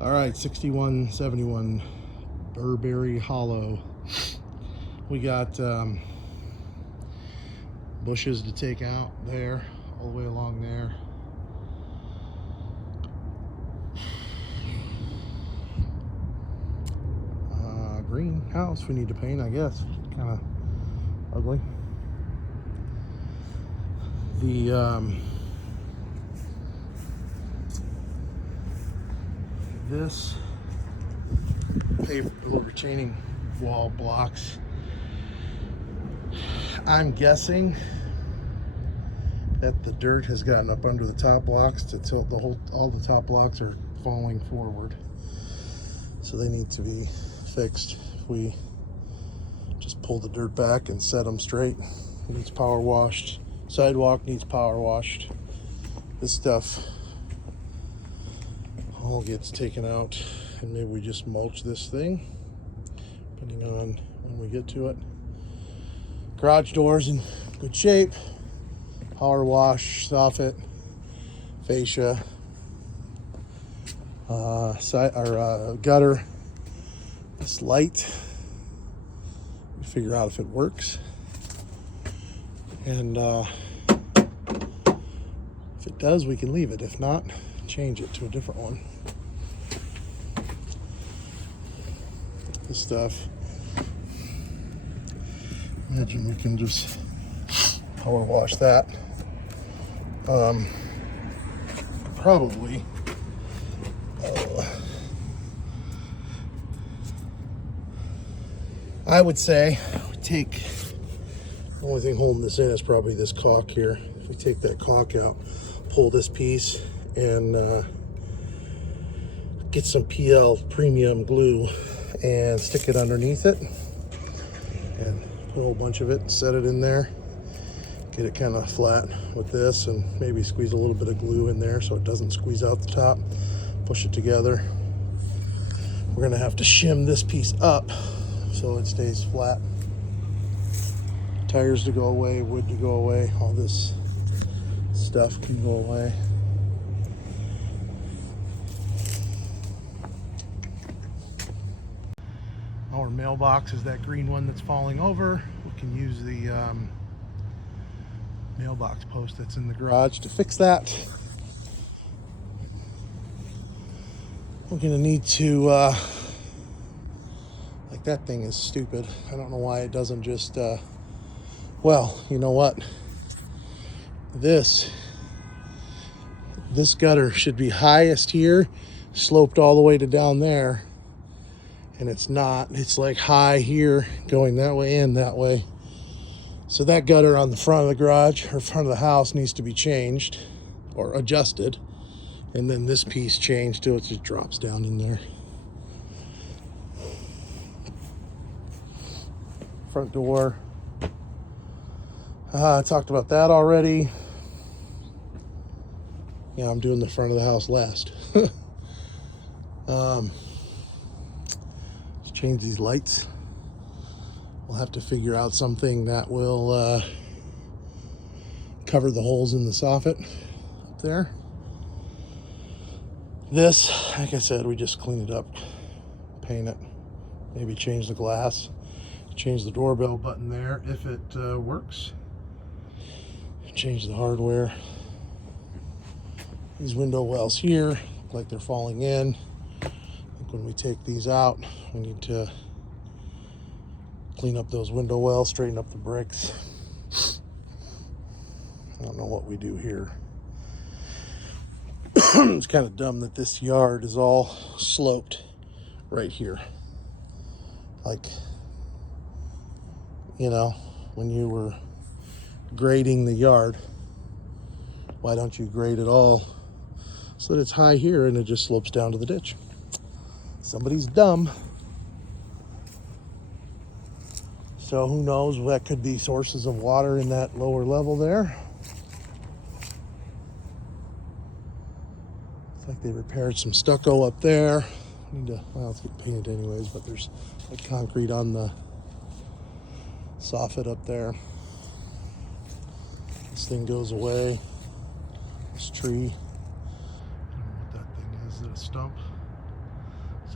All right, 6171 Barberry Hollow. We got bushes to take out there, all the way along there. Greenhouse we need to paint, I guess. Kind of ugly. The this paper little retaining wall blocks, I'm guessing that the dirt has gotten up under the top blocks to tilt all the top blocks are falling forward, so they need to be fixed. If we just pull the dirt back and set them straight, it needs power washed. Sidewalk needs power washed. This stuff all gets taken out, and maybe we just mulch this thing, depending on when we get to it. Garage doors in good shape. Power wash, soffit, fascia, gutter. This light, we figure out if it works, and if it does, we can leave it. If not, change it to a different one. This stuff, imagine we can just power wash that. Probably I would say we take, the only thing holding this in is probably this caulk here. If we take that caulk out, pull this piece, and get some PL premium glue and stick it underneath it, and put a whole bunch of it and set it in there. Get it kind of flat with this, and maybe squeeze a little bit of glue in there so it doesn't squeeze out the top. Push it together. We're gonna have to shim this piece up so it stays flat. Tires to go away, wood to go away, all this stuff can go away. Our mailbox is that green one that's falling over. We can use the mailbox post that's in the garage to fix that. We're gonna need to, like, that thing is stupid. I don't know why it doesn't just, well, you know what? This gutter should be highest here, sloped all the way to down there. And it's not. It's like high here, going that way and that way. So that gutter on the front of the garage or front of the house needs to be changed or adjusted. And then this piece changed till it just drops down in there. Front door. I talked about that already. Yeah, I'm doing the front of the house last. Change these lights. We'll have to figure out something that will cover the holes in the soffit up there. This, like I said, we just clean it up, paint it, maybe change the glass, change the doorbell button there if it works, change the hardware. These window wells here look like they're falling in. When we take these out, we need to clean up those window wells, straighten up the bricks. I don't know what we do here. It's kind of dumb that this yard is all sloped right here. Like, you know, when you were grading the yard, why don't you grade it all so that it's high here and it just slopes down to the ditch? Somebody's dumb. So who knows, that could be sources of water in that lower level there. It's like they repaired some stucco up there. Need to, well, it's getting painted anyways, but there's like concrete on the soffit up there. This thing goes away. This tree, I don't know what that thing is. Is it a stump?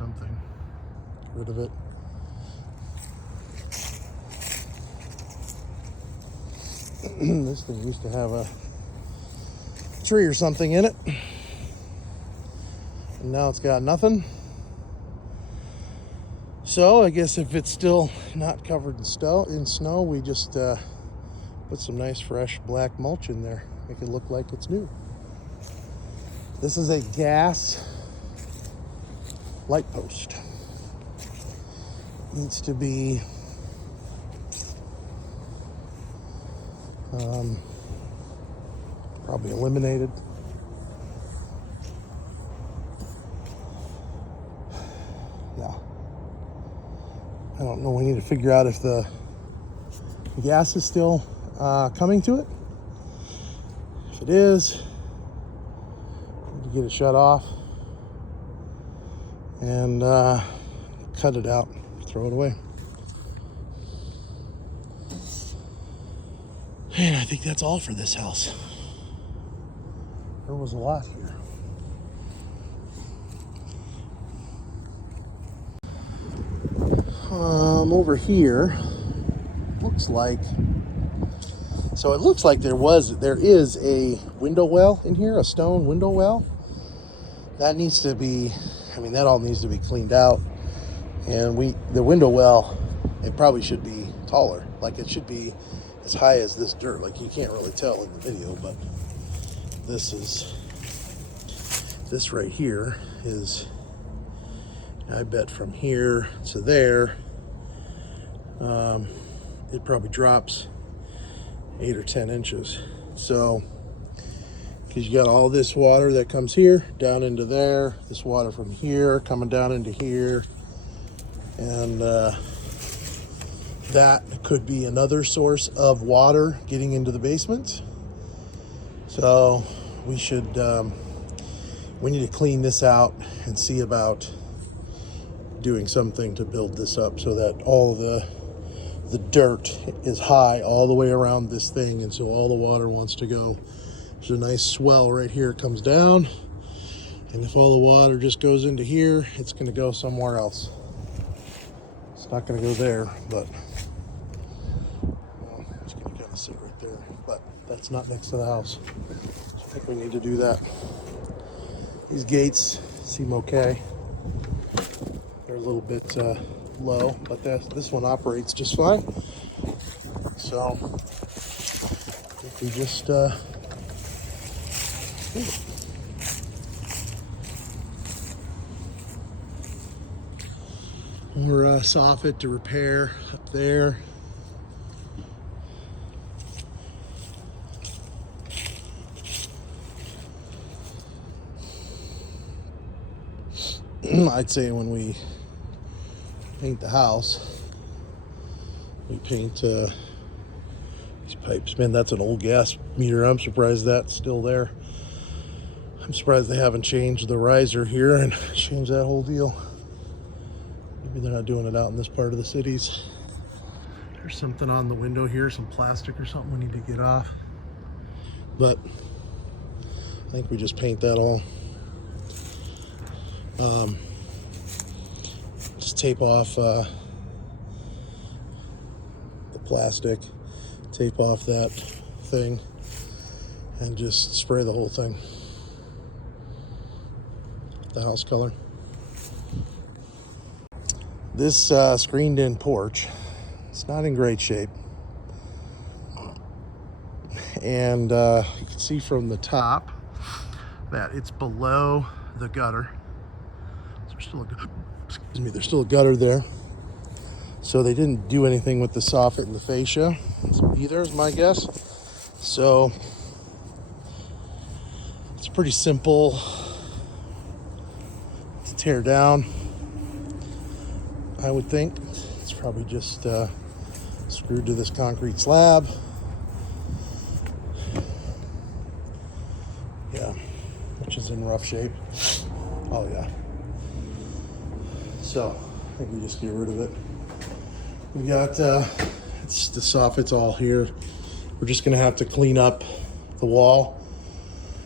something. Get rid of it. This thing used to have a tree or something in it, and now it's got nothing. So I guess if it's still not covered in snow, we just put some nice fresh black mulch in there, make it look like it's new. This is a gas light post. Needs to be probably eliminated. Yeah. I don't know. We need to figure out if the gas is still coming to it. If it is, we need to get it shut off and cut it out, throw it away. And I think that's all for this house. There was a lot here. Over here, looks like, so it looks like there is a window well in here, a stone window well. That needs to be, that all needs to be cleaned out. And the window well, it probably should be taller. Like it should be as high as this dirt. Like you can't really tell in the video, but this right here is, I bet from here to there, it probably drops 8 or 10 inches. So, because you got all this water that comes here down into there, this water from here coming down into here, and that could be another source of water getting into the basement. So we should we need to clean this out and see about doing something to build this up so that all the dirt is high all the way around this thing, and so all the water wants to go. There's a nice swell right here, it comes down, and if all the water just goes into here, it's going to go somewhere else. It's not going to go there, but it's going to kind of sit right there. But that's not next to the house, so I think we need to do that. These gates seem okay. They're a little bit low, but this one operates just fine. So if we just more soffit to repair up there. I'd say when we paint the house, we paint these pipes. Man, that's an old gas meter. I'm surprised that's still there. I'm surprised they haven't changed the riser here and changed that whole deal. Maybe they're not doing it out in this part of the cities. There's something on the window here, some plastic or something we need to get off. But I think we just paint that all. Just tape off the plastic, tape off that thing, and just spray the whole thing. The house color. This screened in porch, it's not in great shape. And you can see from the top that it's below the gutter. There's still a gutter there. So they didn't do anything with the soffit and the fascia either, is my guess. So it's pretty simple to tear down, I would think. It's probably just screwed to this concrete slab. Yeah, which is in rough shape. Oh yeah. So I think we just get rid of it. We got it's the soffit's all here. We're just gonna have to clean up the wall.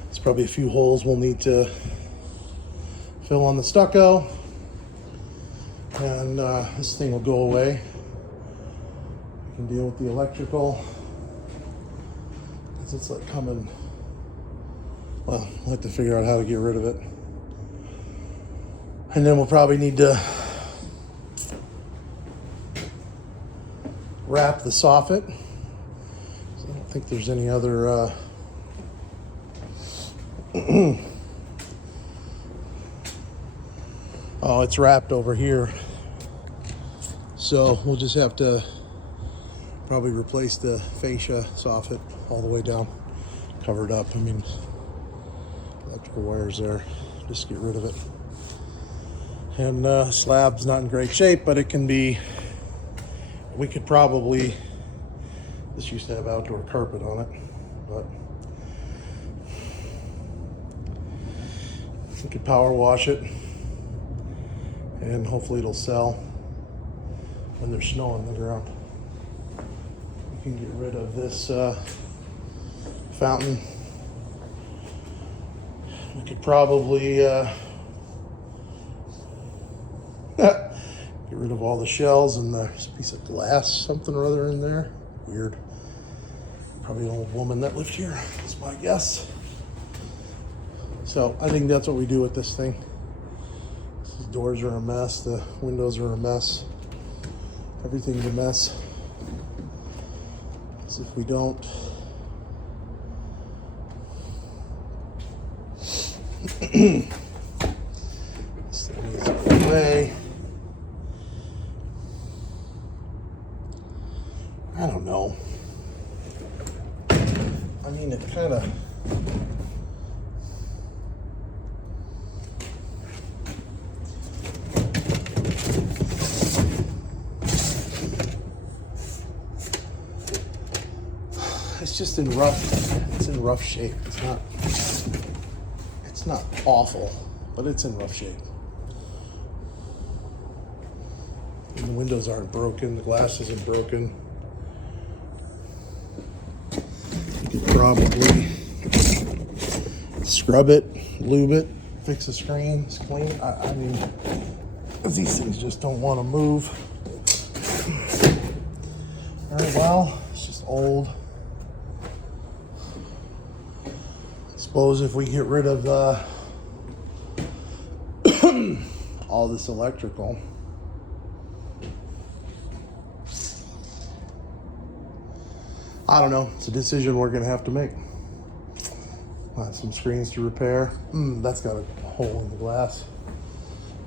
It's probably a few holes we'll need to fill on the stucco. and this thing will go away. We can deal with the electrical, because it's like coming, well, we'll have to figure out how to get rid of it. And then we'll probably need to wrap the soffit. So I don't think there's any other oh, it's wrapped over here. So we'll just have to probably replace the fascia soffit all the way down, cover it up. I mean, electrical wires there, just get rid of it. And slab's not in great shape, but it can be, we could probably, this used to have outdoor carpet on it, but we could power wash it, and hopefully it'll sell when there's snow on the ground. We can get rid of this fountain. We could probably get rid of all the shells, and there's a piece of glass, something or other in there. Weird. Probably an old woman that lived here, is my guess. So I think that's what we do with this thing. The doors are a mess, the windows are a mess, everything's a mess. As if we don't this thing needs to go away. I don't know. I mean, it kind of, it's just in rough shape. It's not awful, but it's in rough shape. And the windows aren't broken, the glass isn't broken. You could probably scrub it, lube it, fix the screens, clean. I mean, these things just don't want to move very well. It's just old. I suppose if we get rid of all this electrical, I don't know. It's a decision we're going to have to make. Some screens to repair. That's got a hole in the glass.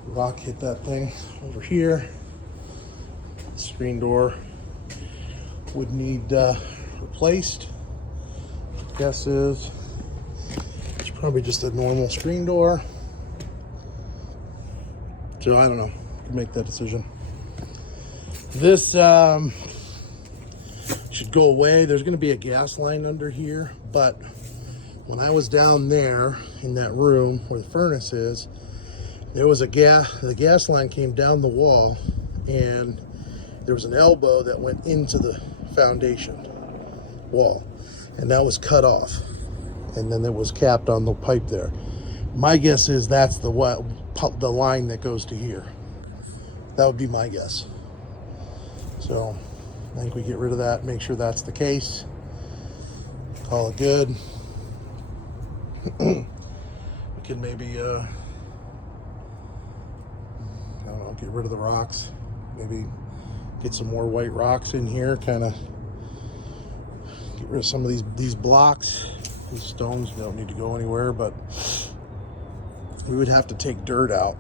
Rock hit that thing over here. Screen door would need replaced. Guess is it's probably just a normal screen door. So I don't know. Make that decision. This should go away. There's going to be a gas line under here, but when I was down there in that room where the furnace is, there was the gas line came down the wall, and there was an elbow that went into the foundation wall, and that was cut off, and then it was capped on the pipe there. My guess is that's the line that goes to here. That would be my guess. So I think we get rid of that, make sure that's the case, call it good. We could maybe I don't know, get rid of the rocks, maybe get some more white rocks in here, kind of get rid of some of these blocks. These stones don't need to go anywhere, but we would have to take dirt out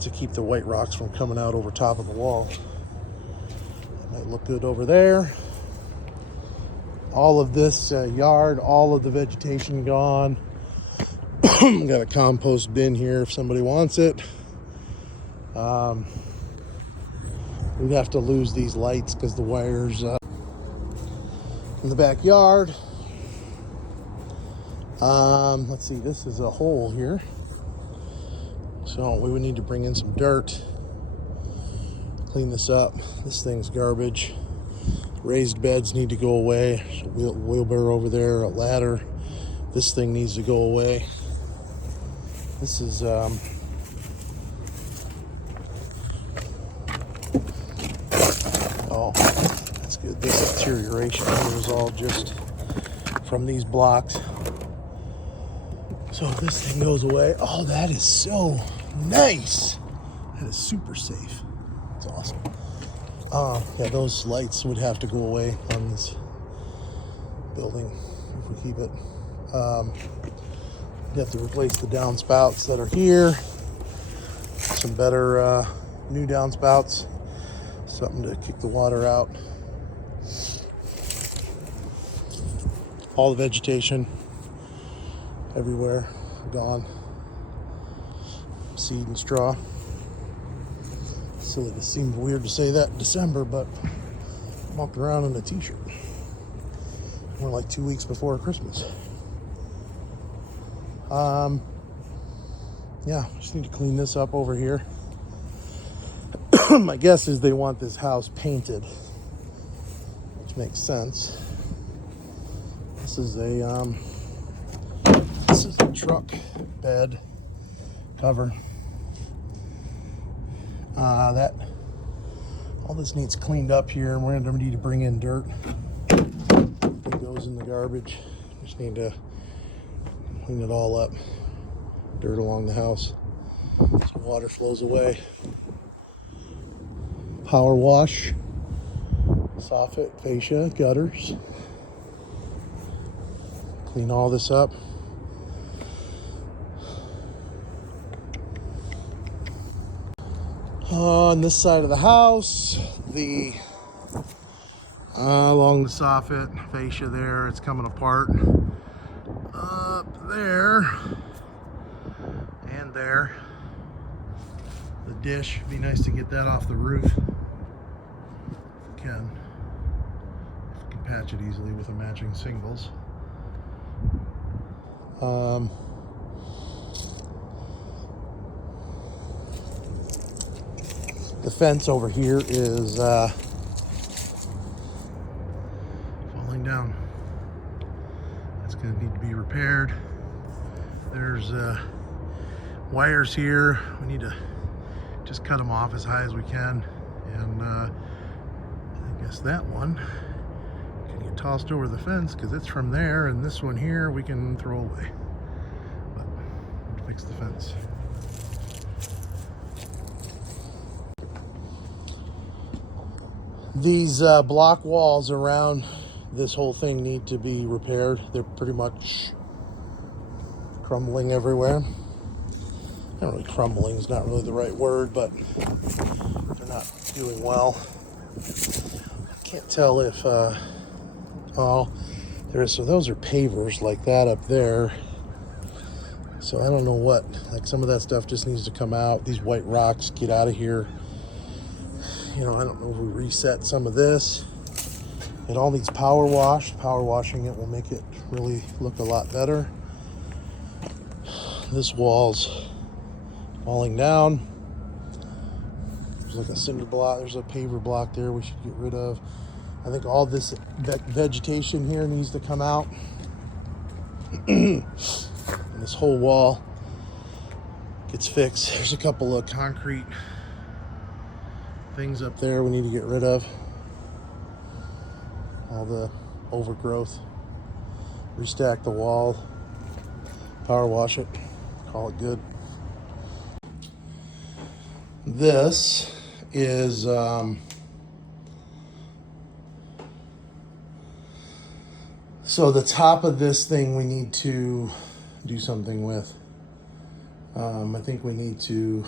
to keep the white rocks from coming out over top of the wall. Might look good over there. All of this yard, all of the vegetation gone. Got a compost bin here if somebody wants it. We'd have to lose these lights because the wires in the backyard. Let's see, this is a hole here. So we would need to bring in some dirt, clean this up. This thing's garbage. Raised beds need to go away. So wheelbarrow over there, a ladder. This thing needs to go away. This is good. This deterioration here was all just from these blocks. So if this thing goes away, oh, that is so nice. That is super safe. It's awesome. Yeah, those lights would have to go away on this building if we keep it. You have to replace the downspouts that are here. Some better new downspouts. Something to kick the water out. All the vegetation everywhere gone. Seed and straw. Silly, it seemed weird to say that in December, but I walked around in a t-shirt. We're like 2 weeks before Christmas. Yeah, just need to clean this up over here. My guess is they want this house painted, which makes sense. This is a truck bed cover. That all this needs cleaned up here, and we're gonna need to bring in dirt. It goes in the garbage. Just need to clean it all up. Dirt along the house so water flows away. Power wash, soffit, fascia, gutters. Clean all this up. On this side of the house, along the soffit, fascia there, it's coming apart. Up there and there. The dish, be nice to get that off the roof. If we can patch it easily with the matching singles. The fence over here is falling down. It's going to need to be repaired. There's wires here. We need to just cut them off as high as we can. And I guess that one can get tossed over the fence because it's from there, and this one here we can throw away. But we'll fix the fence. These block walls around this whole thing need to be repaired. They're pretty much crumbling everywhere. Not really crumbling is not really the right word, but they're not doing well. I can't tell if oh, there is. So those are pavers like that up there. So I don't know what, like some of that stuff just needs to come out. These white rocks, get out of here. You know, I don't know if we reset some of this. It all needs power washed. Power washing it will make it really look a lot better. This wall's falling down. There's like a cinder block. There's a paver block there we should get rid of. I think all this vegetation here needs to come out. And this whole wall gets fixed. There's a couple of concrete things up there we need to get rid of. All the overgrowth. Restack the wall. Power wash it. Call it good. This is so the top of this thing we need to do something with. I think we need to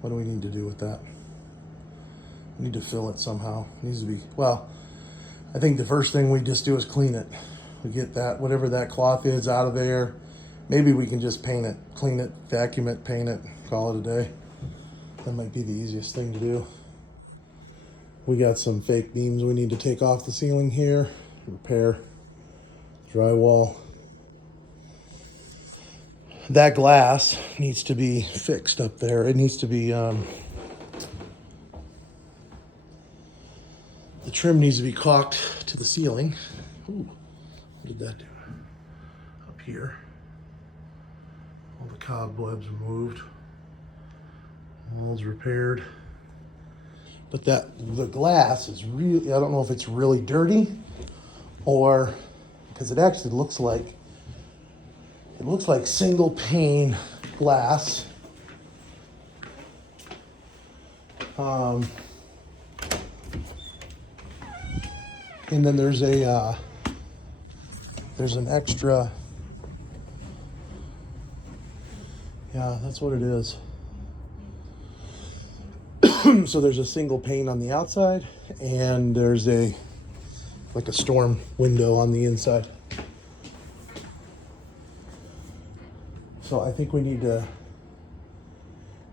what do we need to do with that? We need to fill it somehow. It needs to be, well, I think the first thing we just do is clean it. We get that, whatever that cloth is, out of there. Maybe we can just paint it, clean it, vacuum it, paint it, call it a day. That might be the easiest thing to do. We got some fake beams we need to take off the ceiling here, repair, drywall. That glass needs to be fixed up there. It needs to be, the trim needs to be caulked to the ceiling. Ooh, what did that do? Up here. All the cobwebs removed. All's repaired. But the glass is really, I don't know if it's really dirty or, because it actually looks like, single pane glass. And then there's an extra, yeah, that's what it is. So there's a single pane on the outside, and there's like a storm window on the inside. So I think we need to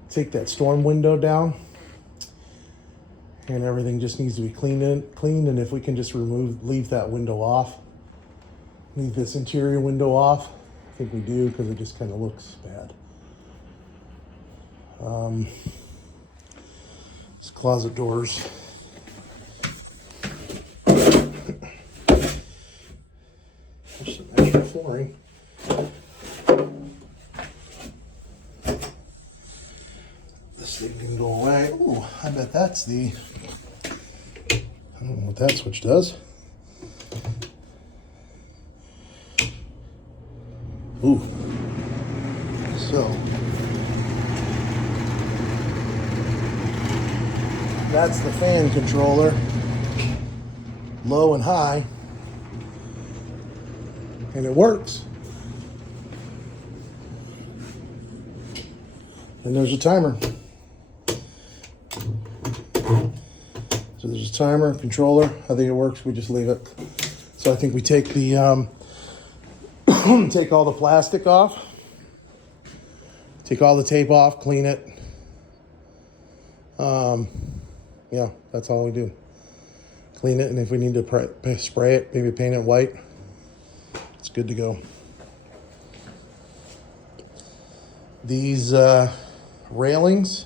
take that storm window down, and everything just needs to be cleaned. And if we can just leave that window off, leave this interior window off, I think we do, because it just kind of looks bad. These closet doors. There's some extra flooring. This thing can go away. Ooh, I bet that's I don't know what that switch does. Ooh. So that's the fan controller, low and high, and it works. And there's a timer. So there's a timer, controller. I think it works. We just leave it. So I think we take the take all the plastic off, take all the tape off, clean it. Yeah, that's all we do. Clean it, and if we need to spray it, maybe paint it white, it's good to go. These railings,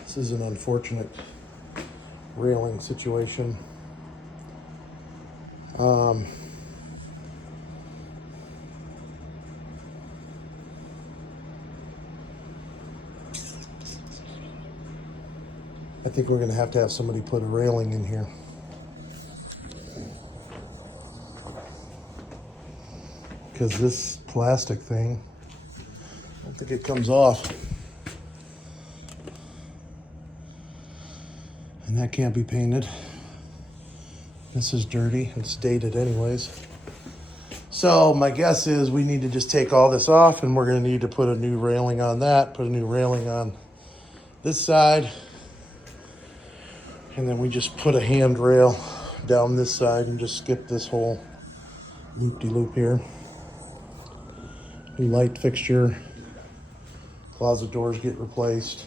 this is an unfortunate railing situation. I think we're going to have somebody put a railing in here. Because this plastic thing, I don't think it comes off. And that can't be painted. This is dirty. It's dated anyways. So my guess is we need to just take all this off, and we're going to need to put a new railing on that, put a new railing on this side. And then we just put a handrail down this side and just skip this whole loop-de-loop here. New light fixture. Closet doors get replaced.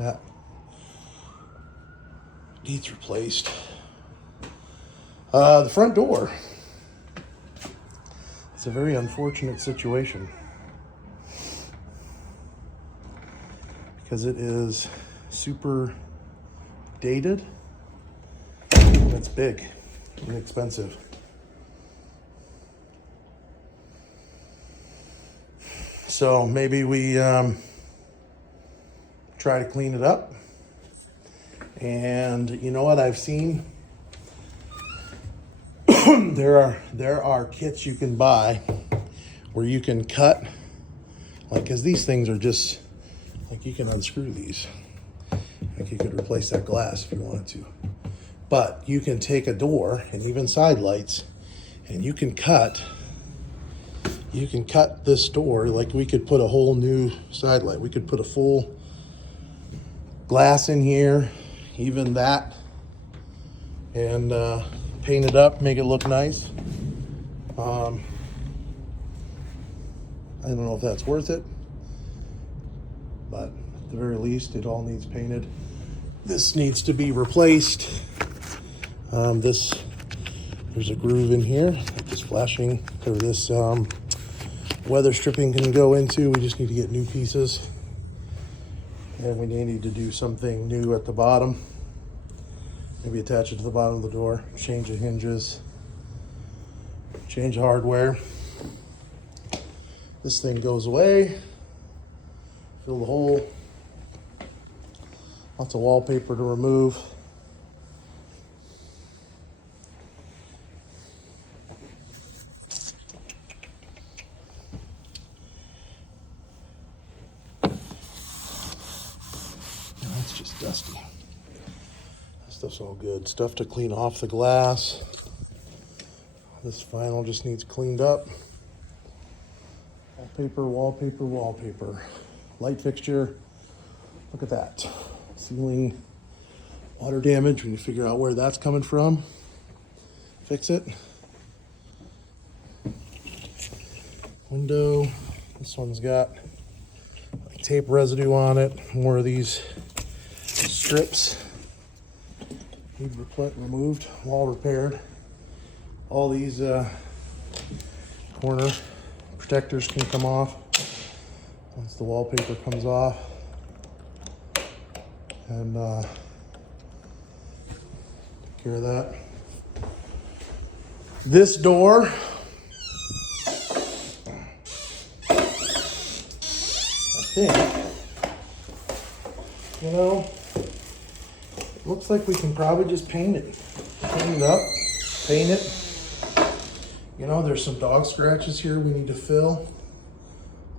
That needs replaced. The front door. It's a very unfortunate situation, because it is super dated and it's big and expensive. So maybe we try to clean it up. And you know what I've seen? there are kits you can buy where you can cut, like, because these things are just, like, you can unscrew these. Like, you could replace that glass if you wanted to. But you can take a door and even side lights, and you can cut this door. Like, we could put a whole new side light. We could put a full glass in here, even that, and paint it up, make it look nice. I don't know if that's worth it, but at the very least, it all needs painted. This needs to be replaced. There's a groove in here that this flashing, or this weather stripping can go into. We just need to get new pieces. And we need to do something new at the bottom. Maybe attach it to the bottom of the door, change the hinges, change hardware. This thing goes away. Fill the hole. Lots of wallpaper to remove. That's just dusty. That stuff's all good. Stuff to clean off the glass. This vinyl just needs cleaned up. Wallpaper, wallpaper, wallpaper. Light fixture. Look at that. Ceiling water damage. We need to figure out where that's coming from. Fix it. Window. This one's got tape residue on it. More of these strips. Need removed. Wall repaired. All these corner protectors can come off once the wallpaper comes off. And take care of that. This door, I think, you know, it looks like we can probably just paint it. Clean it up, paint it. You know, there's some dog scratches here we need to fill.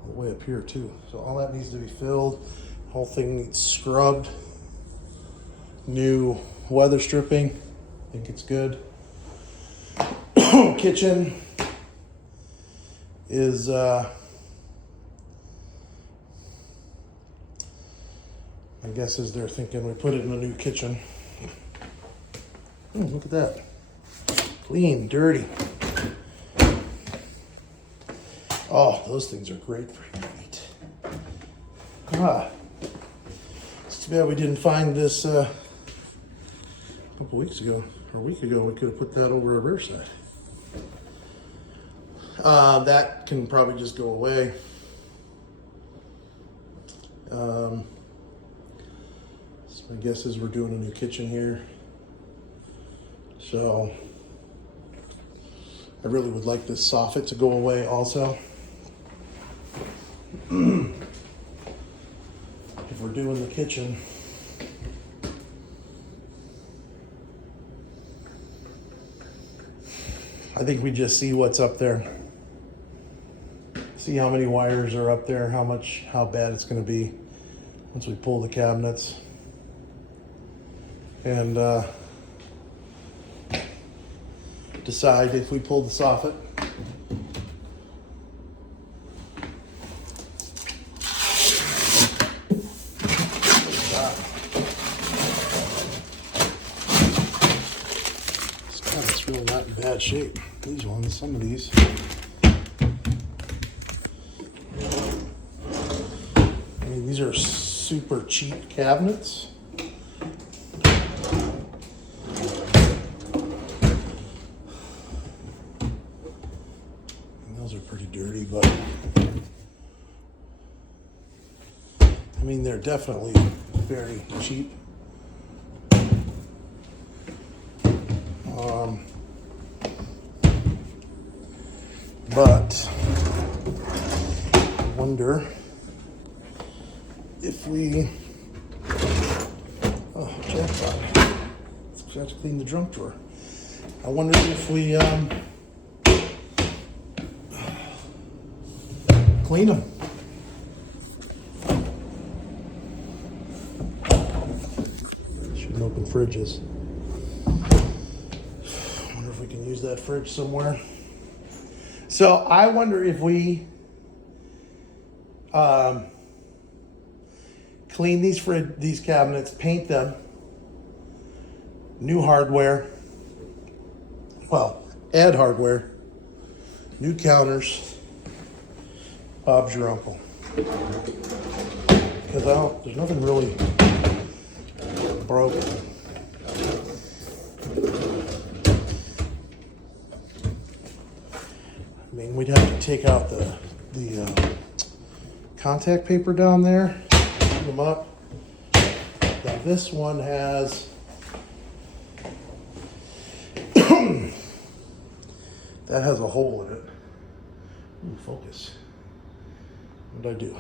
All the way up here too. So all that needs to be filled. The whole thing needs scrubbed. New weather stripping. I think it's good. Kitchen is my guess is they're thinking we put it in a new kitchen. Look at that. Clean, dirty. Oh, those things are great for heat. It's too bad we didn't find this a couple weeks ago, or a week ago. We could have put that over our rear side. That can probably just go away. So my guess is we're doing a new kitchen here. So I really would like this soffit to go away also. If we're doing the kitchen, I think we just see what's up there. See how many wires are up there, how bad it's going to be once we pull the cabinets. And decide if we pull the soffit. It's really not in bad shape. These ones, some of these. I mean, these are super cheap cabinets. And those are pretty dirty, but I mean, they're definitely very cheap. But I wonder if we, jackpot, let's have to clean the junk drawer. I wonder if we clean them. Shouldn't open fridges. I wonder if we can use that fridge somewhere. So I wonder if we clean these cabinets, paint them, new hardware, well, add hardware, new counters, Bob's your uncle. Because there's nothing really broken. I mean, we'd have to take out the contact paper down there, put them up. Now this one has that has a hole in it. Ooh, focus. What did I do?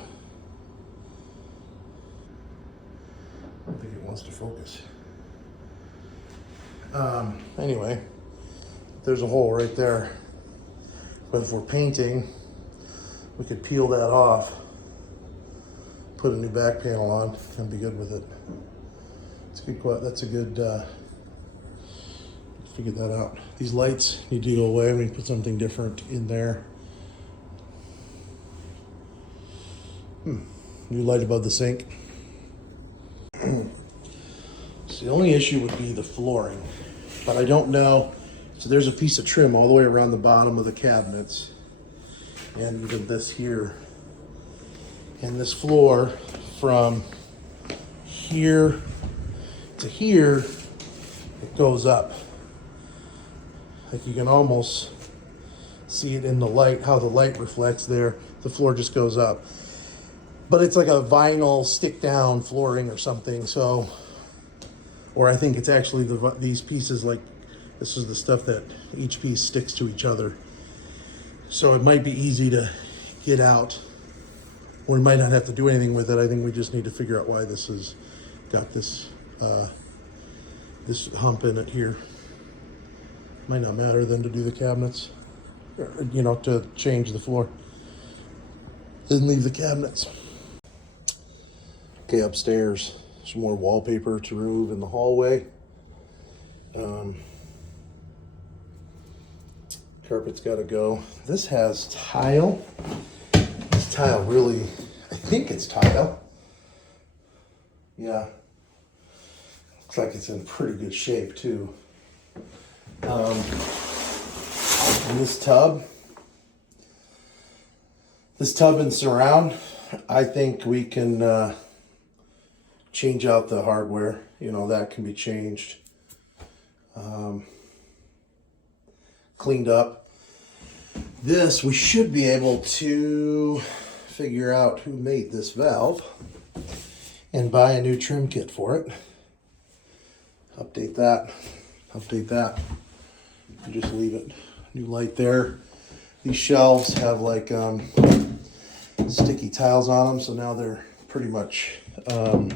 I don't think it wants to focus. Anyway, there's a hole right there. But if we're painting, we could peel that off, put a new back panel on, and be good with it. It's good. That's a good. Figure that out. These lights need to go away. We can put something different in there. New light above the sink. So the only issue would be the flooring, but I don't know. So there's a piece of trim all the way around the bottom of the cabinets, and even this here, and this floor from here to here, it goes up. Like you can almost see it in the light, how the light reflects there. The floor just goes up. But it's like a vinyl stick down flooring or something. So, or I think it's actually these pieces, like this is the stuff that each piece sticks to each other. So it might be easy to get out, or we might not have to do anything with it. I think we just need to figure out why this has got this, this hump in it here. Might not matter then to do the cabinets, you know, to change the floor. Then leave the cabinets. Okay, upstairs, some more wallpaper to remove in the hallway. Carpet's got to go. This has tile. This tile really, I think it's tile. Yeah. Looks like it's in pretty good shape too. And this tub and surround, I think we can change out the hardware. You know, that can be changed, cleaned up. This, we should be able to figure out who made this valve and buy a new trim kit for it. Update that. And just leave it. New light there. These shelves have like sticky tiles on them, so now they're pretty much, the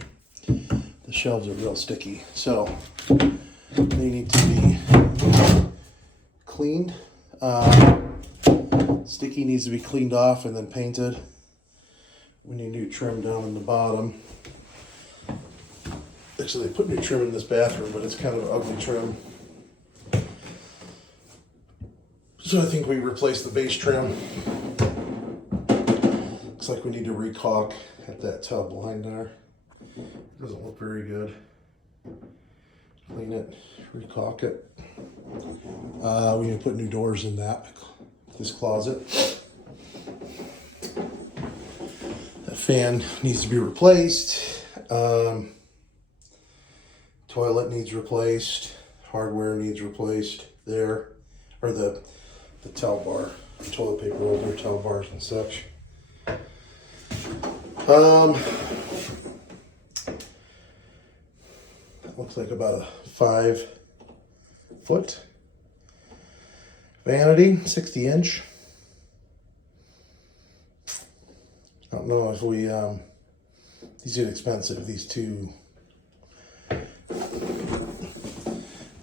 shelves are real sticky. So they need to be cleaned. Sticky needs to be cleaned off and then painted. We need new trim down in the bottom. Actually, they put new trim in this bathroom, but it's kind of ugly trim. So I think we replaced the base trim. Looks like we need to recaulk at that tub line there. Doesn't look very good. Clean it, recaulk it. We need to put new doors in this closet. That fan needs to be replaced. Toilet needs replaced. Hardware needs replaced there. Or the towel bar, toilet paper holder, towel bars and such. That looks like about a 5-foot vanity, 60-inch. I don't know if we, these get expensive, these two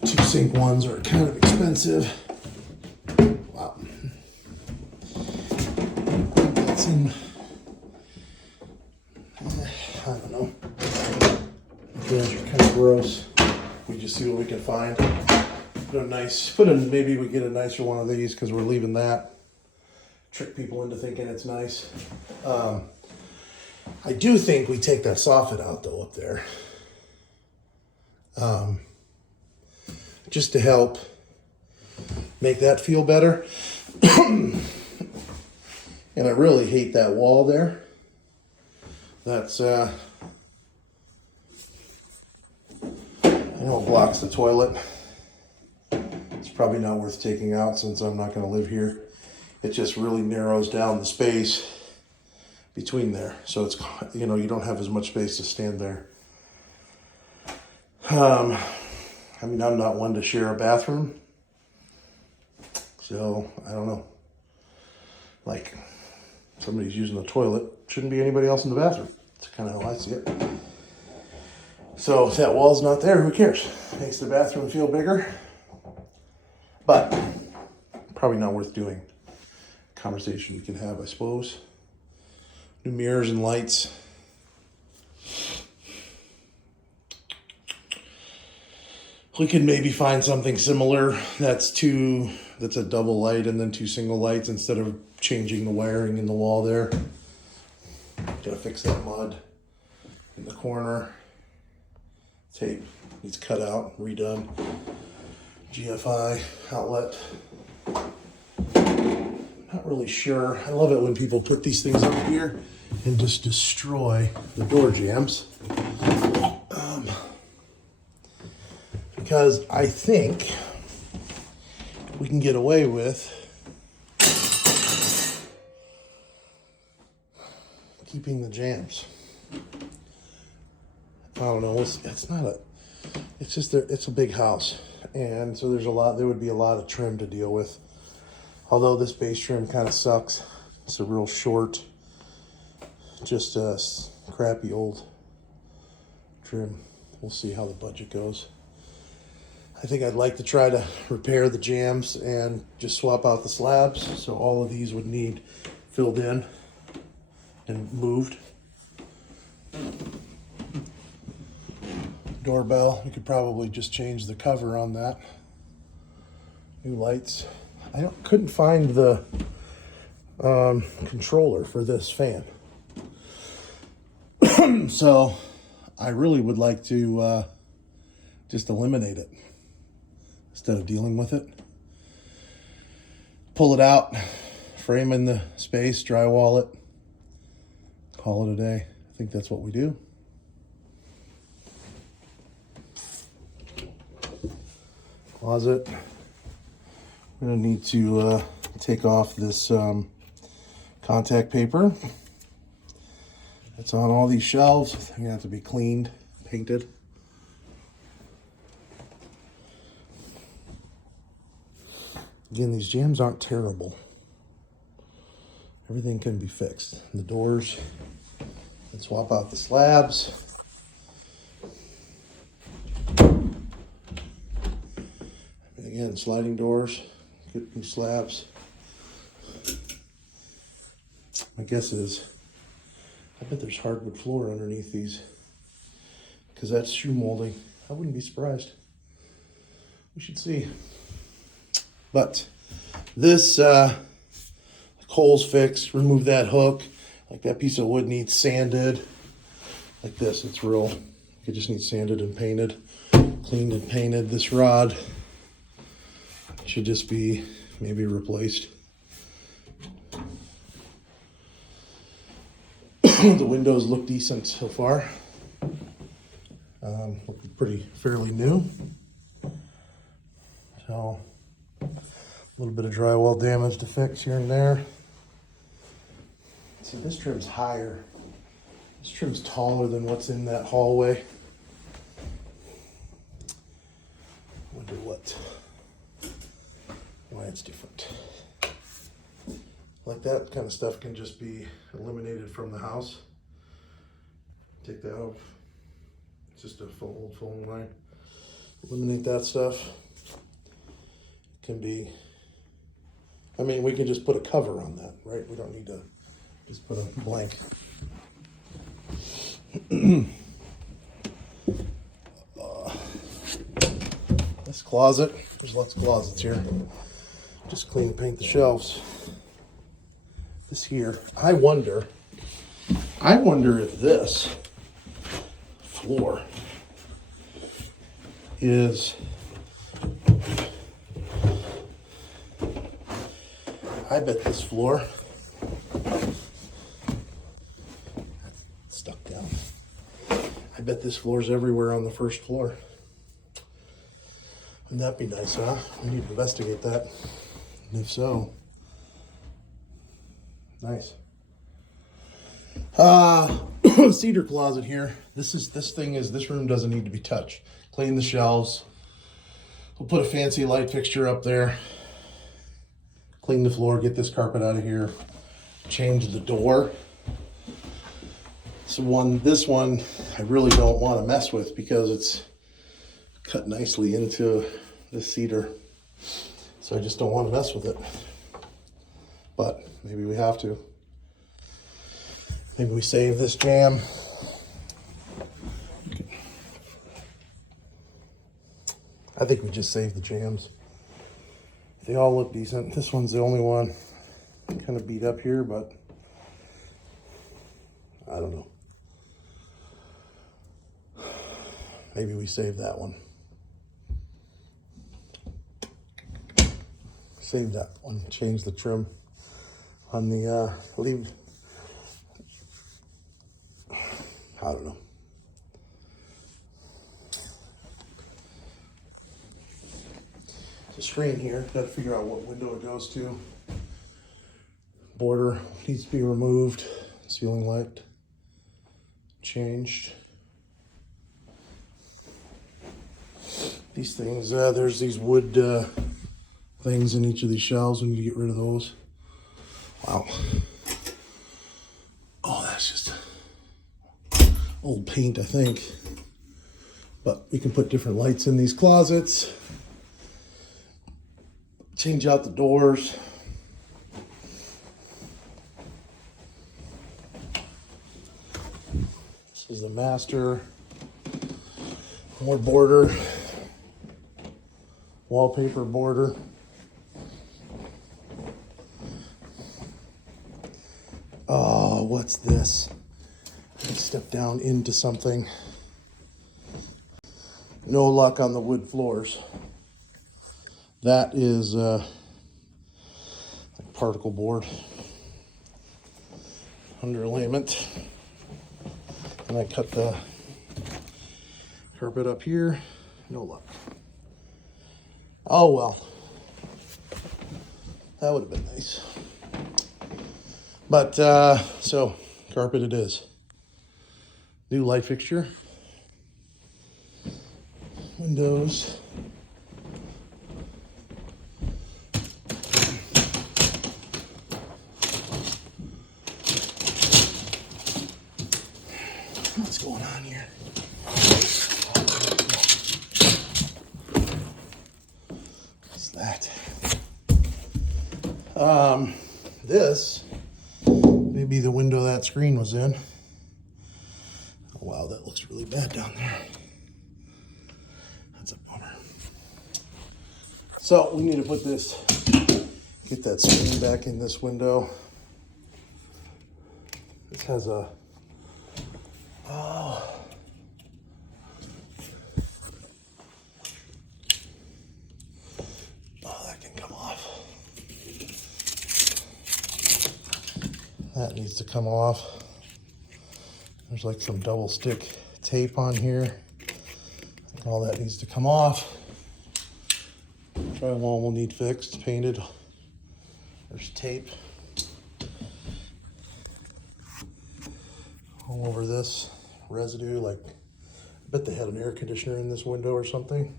sink ones are kind of expensive. Wow. That's in, I don't know. Those are kind of gross. We just see what we can find. Maybe we get a nicer one of these because we're leaving that. Trick people into thinking it's nice. I do think we take that soffit out though up there. Just to help make that feel better. And I really hate that wall there. That's, I know it blocks the toilet. It's probably not worth taking out since I'm not going to live here. It just really narrows down the space between there. So it's, you know, you don't have as much space to stand there. I mean, I'm not one to share a bathroom. So, I don't know. Like, somebody's using the toilet. Shouldn't be anybody else in the bathroom. That's kind of how I see it. So if that wall's not there, who cares? Makes the bathroom feel bigger. But probably not worth doing. Conversation you can have, I suppose. New mirrors and lights. We could maybe find something similar that's a double light and then 2 single lights instead of changing the wiring in the wall there. Gotta fix that mud in the corner. Tape needs cut out, redone. GFI outlet. Not really sure. I love it when people put these things up here and just destroy the door jambs. Because I think we can get away with keeping the jambs. I don't know. It's a big house, and so there would be a lot of trim to deal with. Although this base trim kind of sucks. It's a real short, just a crappy old trim. We'll see how the budget goes. I think I'd like to try to repair the jambs and just swap out the slabs. So all of these would need filled in and moved. Doorbell, we could probably just change the cover on that. New lights. I couldn't find the controller for this fan. So I really would like to just eliminate it instead of dealing with it. Pull it out, frame in the space, drywall it, call it a day. I think that's what we do. Closet. We're gonna need to take off this contact paper. It's on all these shelves. They're gonna have to be cleaned, painted. Again, these jambs aren't terrible. Everything can be fixed. The doors, and swap out the slabs. Again, sliding doors, get new slabs. My guess is, I bet there's hardwood floor underneath these because that's shoe molding. I wouldn't be surprised. We should see. But this hole's fixed. Remove that hook. Like that piece of wood needs sanded. Like this, it's real. It just needs sanded and painted. Cleaned and painted. This rod should just be maybe replaced. The windows look decent so far. Look pretty fairly new. So a little bit of drywall damage to fix here and there. See, this trim's higher. This trim's taller than what's in that hallway. Wonder why it's different. Like that kind of stuff can just be eliminated from the house. Take that off. It's just a old phone line. Eliminate that stuff. Can be, I mean, we can just put a cover on that, right? We don't need to just put a blank. This closet, there's lots of closets here. Just clean and paint the shelves. This here, I wonder if this floor is, I bet this floor, stuck down. I bet this floor is everywhere on the first floor. Wouldn't that be nice, huh? We need to investigate that. And if so, nice. Cedar Closet here. This room doesn't need to be touched. Clean the shelves. We'll put a fancy light fixture up there. Clean the floor, get this carpet out of here. change the door. So this one I really don't want to mess with because it's cut nicely into the cedar. So I just don't want to mess with it. But maybe we have to. Maybe we save this jam. Okay. I think we just save the jams. They all look decent. This one's the only one kind of beat up here, but I don't know. Maybe we save that one. Save that one. Change the trim on the leave. I don't know. It's a screen here. Got to figure out what window it goes to. Border needs to be removed. Ceiling light changed. These things, there's these wood things in each of these shelves. We need to get rid of those. Wow. Oh, that's just old paint, I think. But we can put different lights in these closets. Change out the doors. This is the master. More border. Wallpaper border. Oh, what's this? I step down into something. No luck on the wood floors. That is particle board. Underlayment. And I cut the carpet up here. No luck. Oh well. That would have been nice. But, so, carpet it is. New light fixture. Windows. What's going on here? What's that? This may be the window that screen was in. Oh, wow, that looks really bad down there. That's a bummer. So we need to put this, get that screen back in this window. This has a, oh, that can come off. That needs to come off. There's like some double stick tape on here. All that needs to come off. Drywall will need fixed, painted. There's tape all over this. Residue, like, I bet they had an air conditioner in this window or something.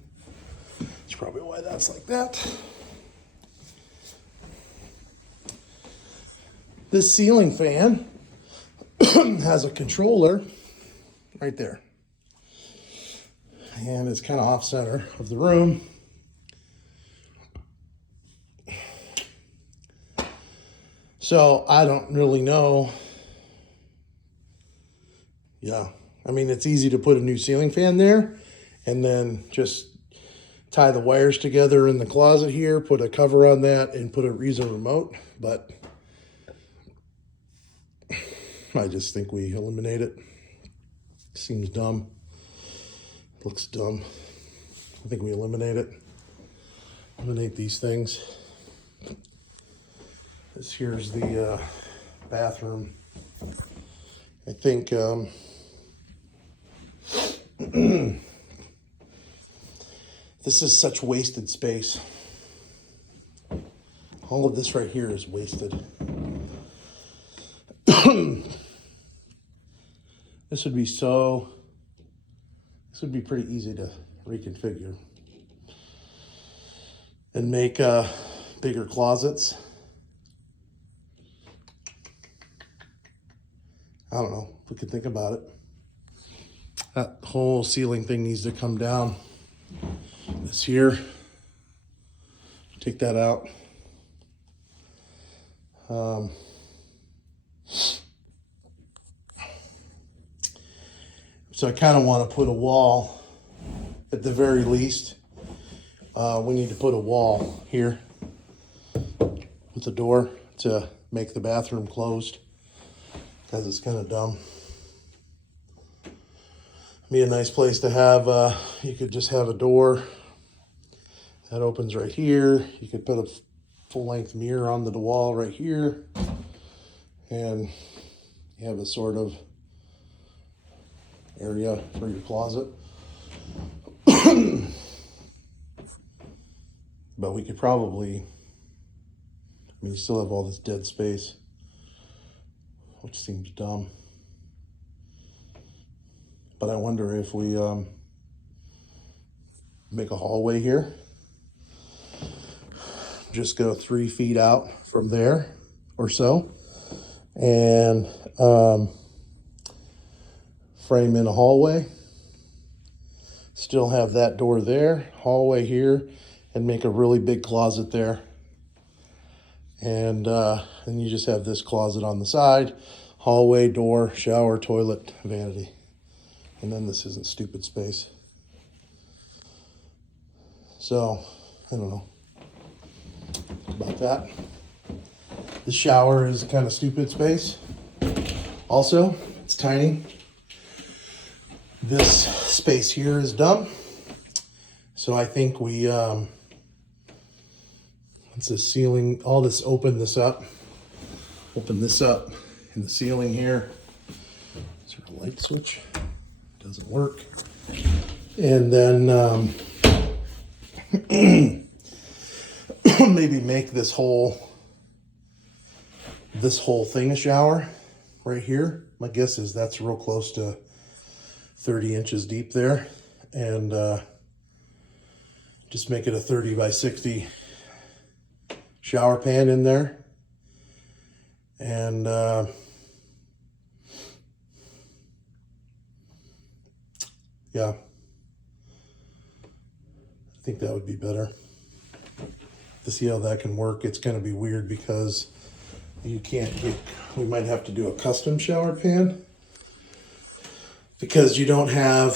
That's probably why that's like that. This ceiling fan has a controller right there. And it's kind of off center of the room. So I don't really know. Yeah, I mean, it's easy to put a new ceiling fan there and then just tie the wires together in the closet here, put a cover on that and put a Riza remote, but I just think we eliminate it. Seems dumb. Looks dumb. I think we eliminate it. Eliminate these things. This here's the bathroom. I think this is such wasted space. All of this right here is wasted. This would be pretty easy to reconfigure and make bigger closets. I don't know, we could think about it. That whole ceiling thing needs to come down. This here, take that out. So I kind of want to put a wall at the very least. We need to put a wall here with a door to make the bathroom closed, because it's kind of dumb. Be a nice place to have, you could just have a door that opens right here. You could put a full-length mirror on the wall right here, and you have a sort of area for your closet. But we could probably, I mean, you still have all this dead space, which seems dumb. But I wonder if we make a hallway here. Just go 3 feet out from there or so, and frame in a hallway. Still have that door there, hallway here, and make a really big closet there. And then you just have this closet on the side, hallway, door, shower, toilet, vanity. And then this isn't stupid space. So, I don't know about that. The shower is kind of stupid space. Also, it's tiny. This space here is dumb. So I think we, it's the ceiling, all this, open this up in the ceiling here. Is there a light switch? Doesn't work. And then maybe make this whole thing a shower right here. My guess is that's real close to 30 inches deep there, and just make it a 30 by 60 shower pan in there. And yeah, I think that would be better. To see how that can work, it's going to be weird because you can't get, we might have to do a custom shower pan, because you don't have,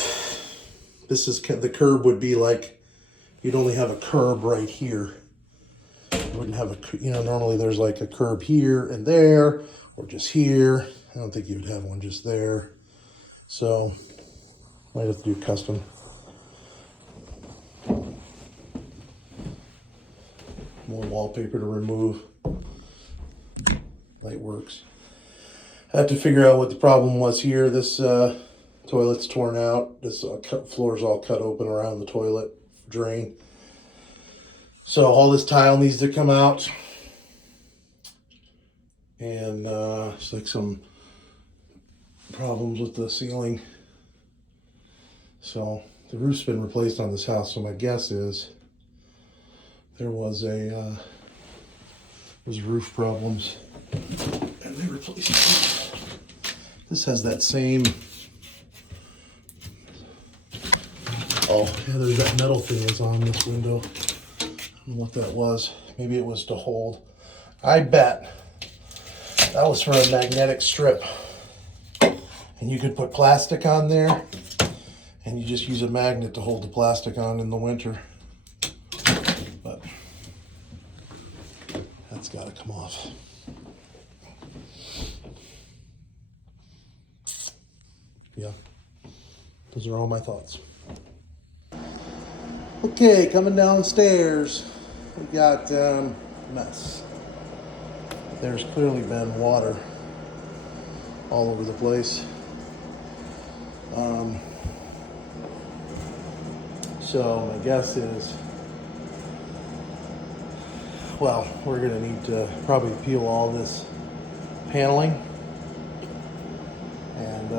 this is, the curb would be like, you'd only have a curb right here. You wouldn't have a, you know, normally there's like a curb here and there, or just here. I don't think you would have one just there. So might have to do custom. More wallpaper to remove. Light works. I have to figure out what the problem was here. This toilet's torn out. This floor's all cut open around the toilet drain. So all this tile needs to come out. And it's like some problems with the ceiling. So the roof's been replaced on this house. So my guess is there was roof problems, and they replaced it. This has that same, oh yeah, there's that metal thing that's on this window. I don't know what that was. Maybe it was to hold. I bet that was for a magnetic strip. And you could put plastic on there, and you just use a magnet to hold the plastic on in the winter. But that's got to come off. Yeah, those are all my thoughts. Okay, coming downstairs, we got mess. There's clearly been water all over the place. So my guess is, well, we're gonna need to probably peel all this paneling and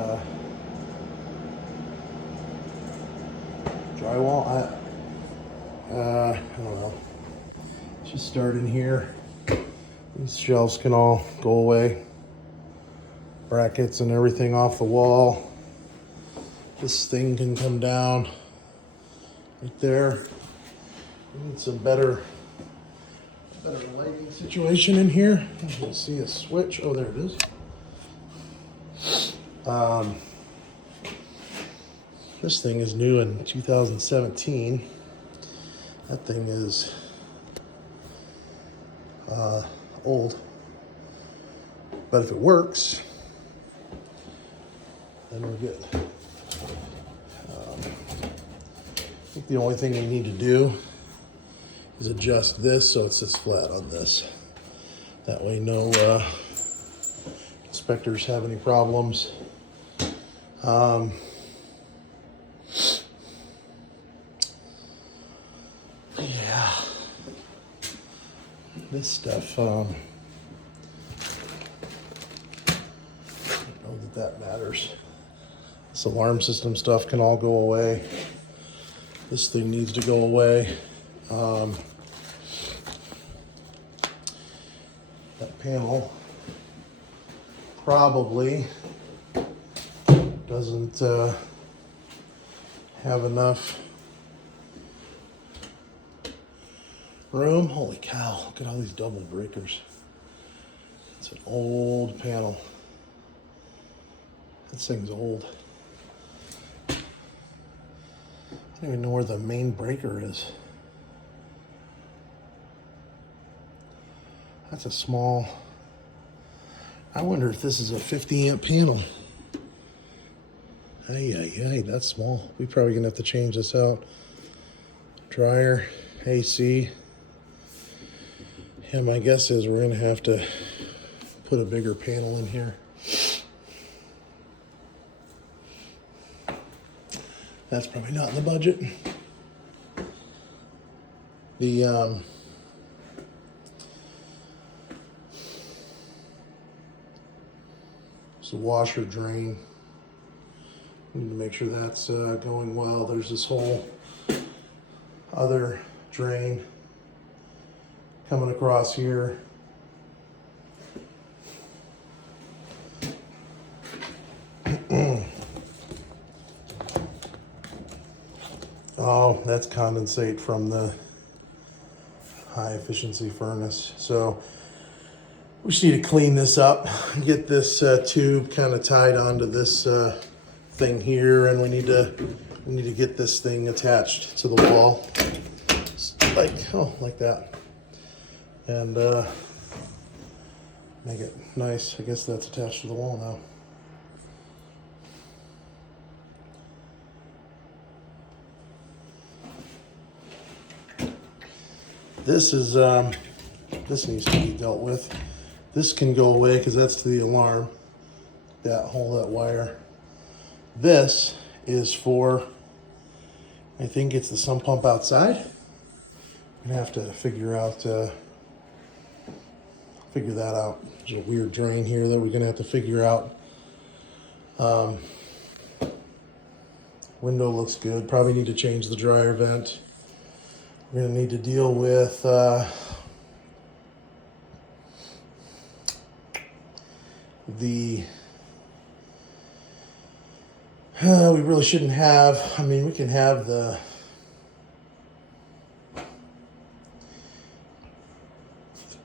drywall. I don't know. Just start in here. These shelves can all go away. brackets and everything off the wall. This thing can come down right there. We need some better lighting situation in here. You see a switch. Oh, there it is. This thing is new in 2017. That thing is old. But if it works, then we're good. I think the only thing we need to do is adjust this so it sits flat on this. That way no inspectors have any problems. Yeah, this stuff, I don't know that matters. This alarm system stuff can all go away. This thing needs to go away. That panel probably doesn't have enough room. Holy cow, look at all these double breakers. It's an old panel. This thing's old. I don't even know where the main breaker is. That's a small. I wonder if this is a 50 amp panel. Hey, that's small. We're probably gonna have to change this out. Dryer, AC. Yeah, my guess is we're gonna have to put a bigger panel in here. That's probably not in the budget. The it's a washer drain. Need to make sure that's going well. There's this whole other drain coming across here. Oh, that's condensate from the high efficiency furnace. So we just need to clean this up, get this tube kind of tied onto this thing here, and we need to get this thing attached to the wall, like that, and make it nice. I guess that's attached to the wall now. This is this needs to be dealt with. This can go away because that's the alarm. That wire. This is for, I think it's the sump pump outside. I'm gonna have to figure that out. There's a weird drain here that we're gonna have to figure out. Window looks good. Probably need to change the dryer vent. We're gonna need to deal with we really shouldn't have, I mean, we can have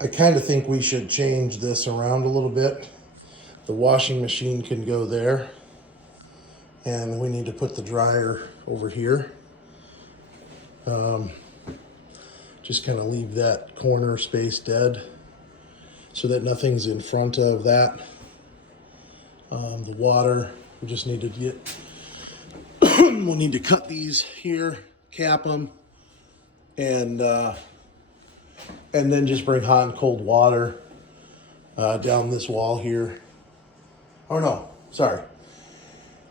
I kind of think we should change this around a little bit. The washing machine can go there, and we need to put the dryer over here. Just kind of leave that corner space dead so that nothing's in front of that. The water, we just need to get, we'll need to cut these here, cap them, and then just bring hot and cold water down this wall here. Oh no, sorry.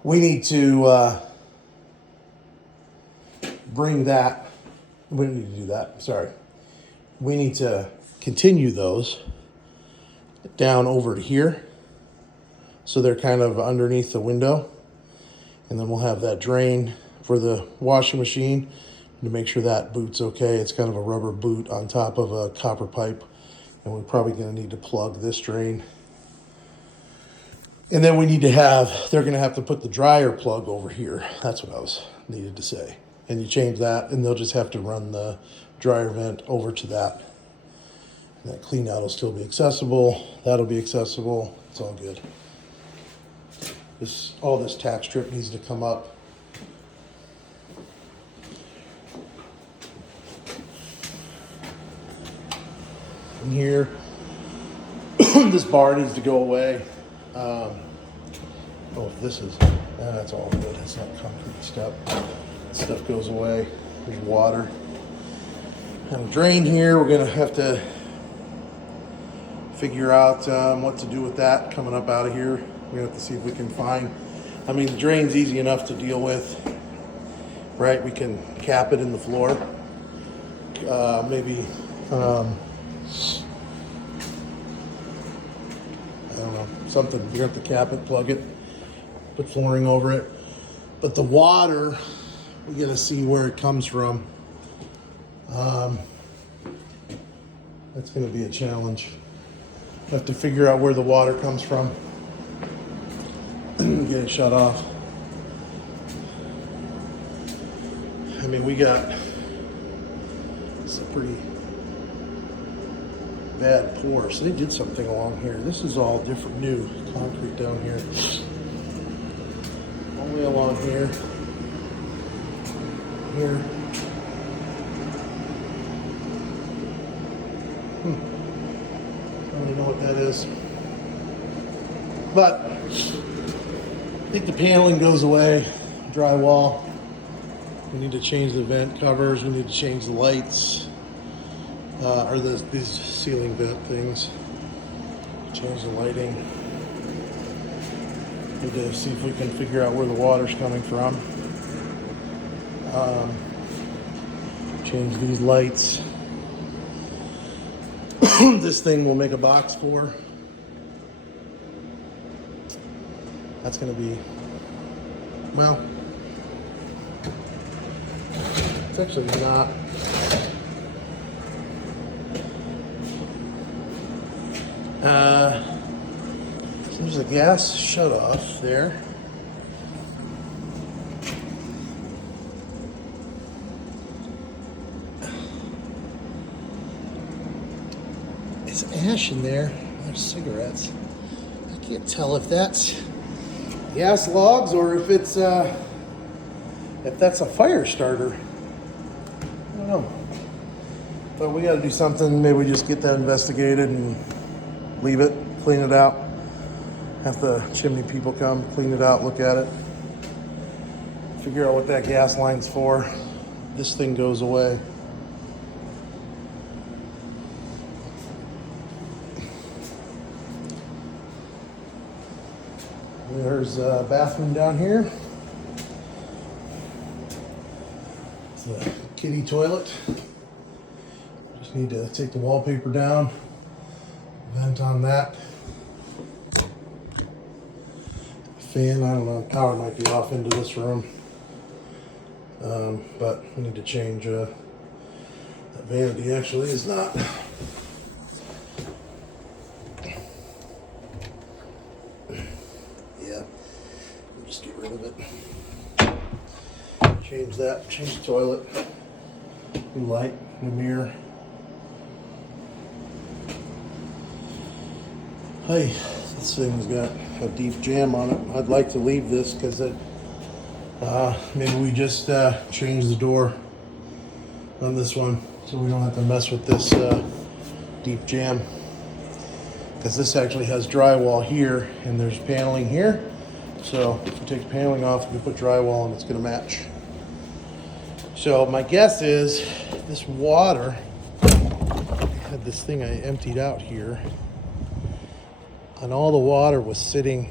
We need to bring that. We don't need to do that, sorry. We need to continue those down over to here, so they're kind of underneath the window. And then we'll have that drain for the washing machine to make sure that boot's okay. It's kind of a rubber boot on top of a copper pipe. And we're probably gonna need to plug this drain And then they're gonna have to put the dryer plug over here. That's what I was needed to say. And you change that and they'll just have to run the dryer vent over to that. And that clean out will still be accessible. That'll be accessible. It's all good. All this tack strip needs to come up. In here, this bar needs to go away. That's all good. It's not concrete stuff. Stuff goes away. There's water. And a drain here, we're gonna have to figure out what to do with that coming up out of here. We have to see if we can find, the drain's easy enough to deal with, right? We can cap it in the floor. Maybe, I don't know, something. You have to cap it, plug it, put flooring over it. But the water, we gotta see where it comes from. That's gonna be a challenge. Have to figure out where the water comes from. Get it shut off. It's a pretty bad pour. So they did something along here. This is all different, new concrete down here. All the way along here. Here. I don't really know what that is. But I think the paneling goes away. Drywall. We need to change the vent covers. We need to change the lights. These ceiling vent things. Change the lighting. Need to see if we can figure out where the water's coming from. Change these lights. This thing we'll make a box for. That's gonna be, well, it's actually not. There's a gas shut off there. It's ash in there. There's cigarettes. I can't tell if that's gas logs or if it's if that's a fire starter. I don't know. But we got to do something. Maybe we just get that investigated and leave it, clean it out. Have the chimney people come, clean it out, look at it, figure out what that gas line's for. This thing goes away. There's a bathroom down here. It's a kiddie toilet. Just need to take the wallpaper down, vent on that. Fan, I don't know, power might be off into this room. But we need to change, that vanity actually is not. Yeah, just get rid of it. Change that, change the toilet. New light, new mirror. Hey, this thing's got a deep jam on it. I'd like to leave this because maybe we just change the door on this one so we don't have to mess with this deep jam, because this actually has drywall here and there's paneling here. So if we take the paneling off, we put drywall and it's going to match. So my guess is this water, I had this thing I emptied out here, and all the water was sitting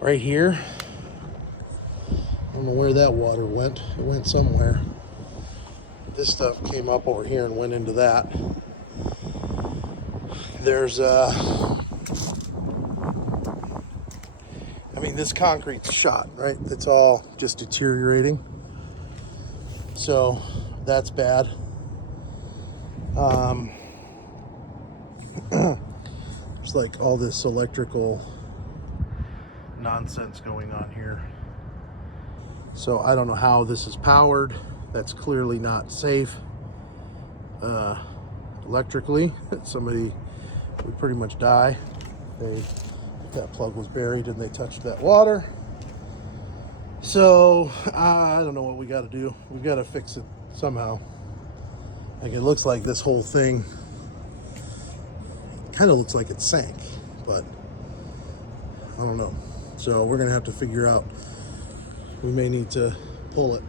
right here. I don't know where that water went. It went somewhere. This stuff came up over here and went into that. There's this concrete's shot, right? It's all just deteriorating. So that's bad. There's like all this electrical nonsense going on here. So I don't know how this is powered. That's clearly not safe electrically. Somebody would pretty much die. If that plug was buried and they touched that water. So I don't know what we got to do. We've got to fix it somehow. Like, it looks like this whole thing kind of looks like it sank, but I don't know. So we're gonna have to figure out, we may need to pull it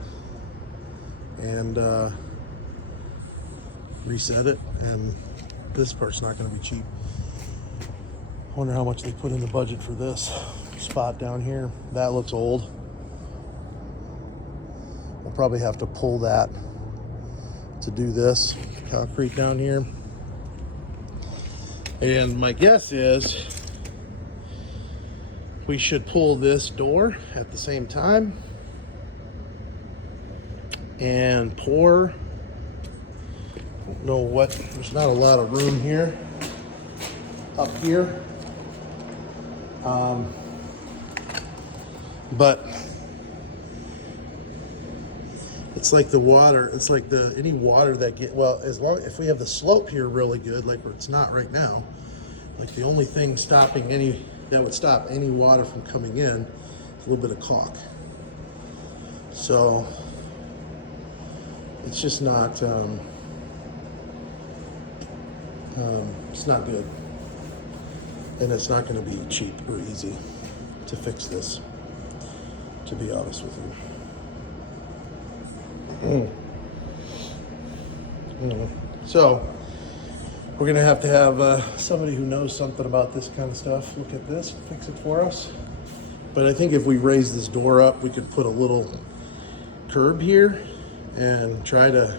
and reset it, and this part's not gonna be cheap. I wonder how much they put in the budget for this spot down here. That looks old. We'll probably have to pull that to do this concrete down here. And my guess is we should pull this door at the same time and pour. Don't know what, there's not a lot of room here, up here. But it's like the water, it's like any water that if we have the slope here really good, like where it's not right now, like the only thing that would stop any water from coming in is a little bit of caulk. So it's just not, it's not good. And it's not going to be cheap or easy to fix this, to be honest with you. So we're gonna have to have somebody who knows something about this kind of stuff look at this and fix it for us. But I think if we raise this door up, we could put a little curb here and try to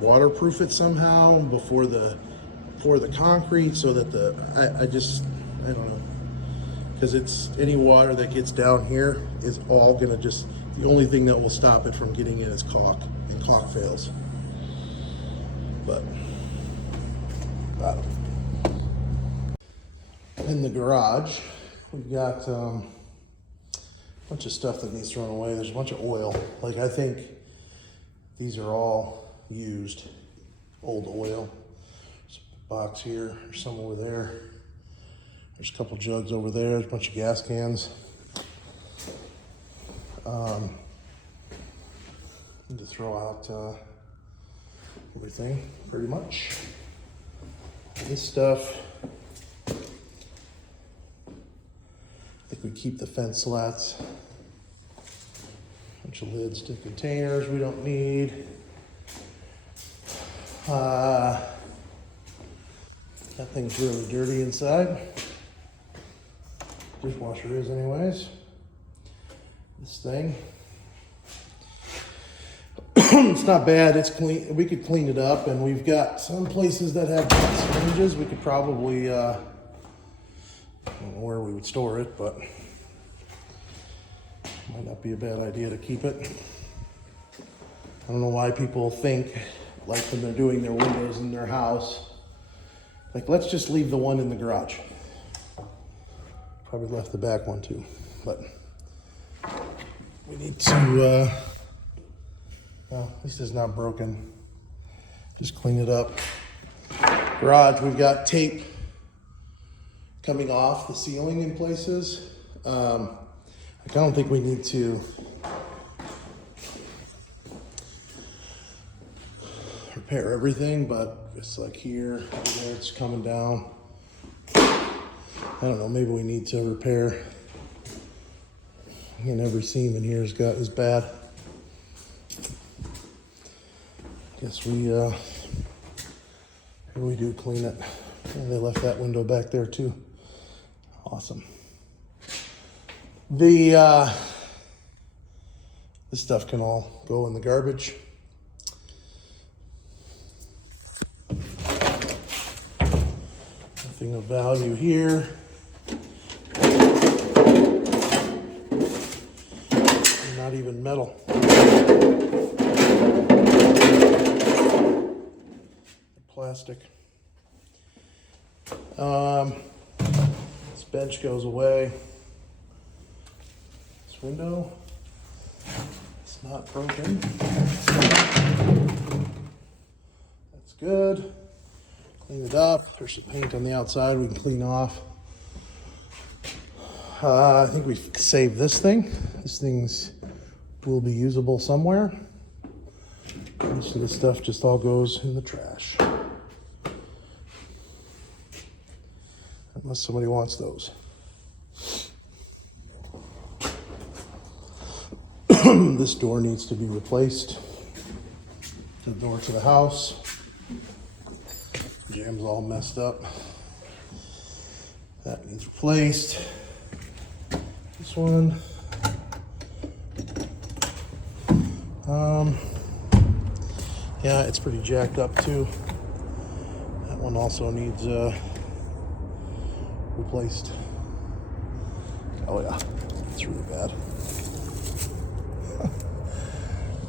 waterproof it somehow before pour the concrete, so that I don't know, because it's any water that gets down here is all gonna the only thing that will stop it from getting in is caulk, and caulk fails. But in the garage, we've got a bunch of stuff that needs thrown away. There's a bunch of oil. Like, I think these are all used old oil. There's a box here, there's some over there. There's a couple jugs over there. There's a bunch of gas cans. Need to throw out everything, pretty much. This stuff, I think we keep the fence slats. Bunch of lids to containers we don't need. That thing's really dirty inside. Dishwasher is anyways. This thing. It's not bad, it's clean. We could clean it up, and we've got some places that have syringes. We could probably, I don't know where we would store it, but might not be a bad idea to keep it. I don't know why people think, like when they're doing their windows in their house, like, let's just leave the one in the garage. Probably left the back one too, but we need to, well, at least it's not broken. Just clean it up. Garage, we've got tape coming off the ceiling in places. I don't think we need to repair everything, but it's like here, there, it's coming down. I don't know, maybe we need to repair. Again, every seam in here is bad. Guess here we do clean it. And they left that window back there too. Awesome. This stuff can all go in the garbage. Nothing of value here. Not even metal. Plastic. This bench goes away. window. It's not broken. That's good. Clean it up. There's some paint on the outside we can clean off. I think we've saved this thing. This thing's will be usable somewhere. Most of this stuff just all goes in the trash. Unless somebody wants those. This door needs to be replaced. The door to the house. Jam's all messed up. That needs replaced. This one. Yeah, it's pretty jacked up too. That one also needs replaced. Oh yeah, it's really bad.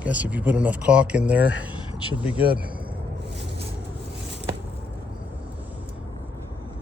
Guess if you put enough caulk in there, it should be good.